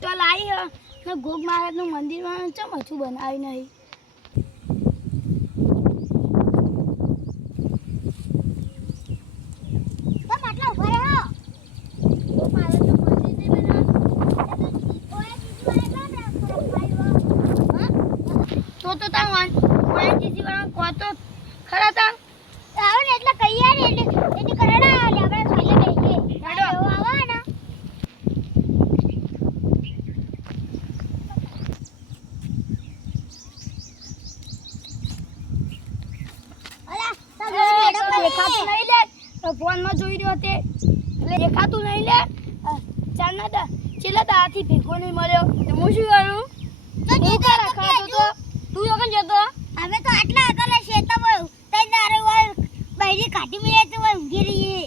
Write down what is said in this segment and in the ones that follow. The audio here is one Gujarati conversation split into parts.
તો લાવી ને ગોગ મહારાજનું મંદિર ચમ હજુ બનાવી નહીં. તો તાર ઓએનજીસી વાળા કો તો ખરા તા આવે ને એટલે કઈ યાર એટલે કરેડા લે આપણે ખાલી બેહીએ હેડો આવા ને અલા તાર દેખાતું નહીં લે ફોન માં જોઈ રહ્યો તે દેખાતું નહીં લે ચાલ ના છેલ્લા દાથી ભેગો નહીં મળ્યો તો હું શું કરું તો દીકરા રખાતો તો તું યોગન જતો હવે તો આટલા હતા લે શેતા તઈ દારે વાળ બૈરી કાઢી મે તો ઊંઘી રહી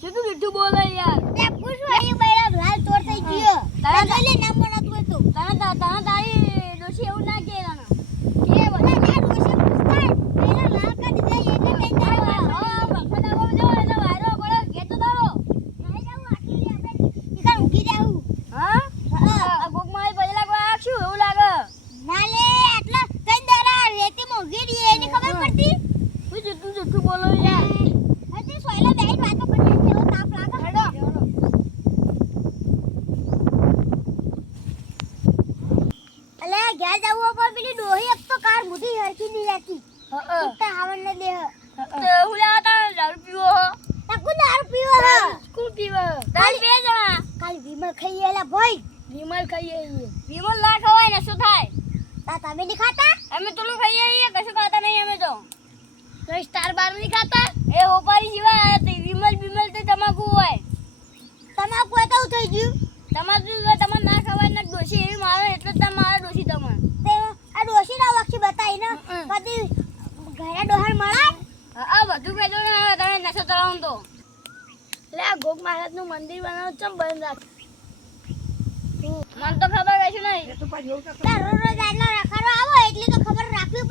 છે તું મીઠું બોલે યાર તે પૂછવા એ બૈરા લાલ ચોર થઈ ગયો તારા લે નામ બનાતું તો તારા તારી ડોશી એવું ના કે ના કે બોલા ના ડોશી પૂછતા પેલા લાલ કાઢી દે એટલે તઈ દારે બખડા ગો જો એટલે વાયરો ગોળો કેતો દારો નહીં જાવ આટલી આપણે ઈકા ઊંઘી જાવ હા આ ગોગમાઈ બજલા કો આક્ષું એવું લાગે ના લે આટલા તઈ દારા રેતી મોંઘી રી એની ખબર પડતી તું જુઠ્ઠું બોલો યાર હજી સોયલા બેહી વાતો કરી એવો તાપ લાગે હેડો અલે ઘેર જાવું પર પેલી ડોહી એક તો કાર મુઠી હરકી ની લેતી ઉત્તા હાવન ને દે તો હું લેતા દારૂ પીવો તાકુ દારૂ પીવો સ્કૂલ પીવો કાલ બે જણા કાલ વિમલ ખાઈએલા ભાઈ વિમલ ખાઈએ વિમલ ના ખવાય ને શું થાય તા તમે ની ખાતા અમે તોલું ખાઈએ કશું ખાતા નહીં અમે તો સ્ટાર બાર ની ખાતા એ ઓપારી જીવા વિમલ તો તમાકુ હોય તમાકુ એ કેવું થઈ ગયું તમાકુ તમને ના ખવાય ને ડોશી એવી મારે એટલે તમે મારે ડોશી તમને તે આ ડોશી ના વખતી બતાઈ ને કદી ઘરે ડોહર મળાય આ બધું પેલો ના તમે નસો તળાવ તો લે આ ગોગ મહારાજ નું મંદિર બનાવ ચમ બંધ રાખ મન તો ખબર હશે નહીં તો પાછો રોજ આટલા રખાડવા આવો એટલી તો ખબર રાખવી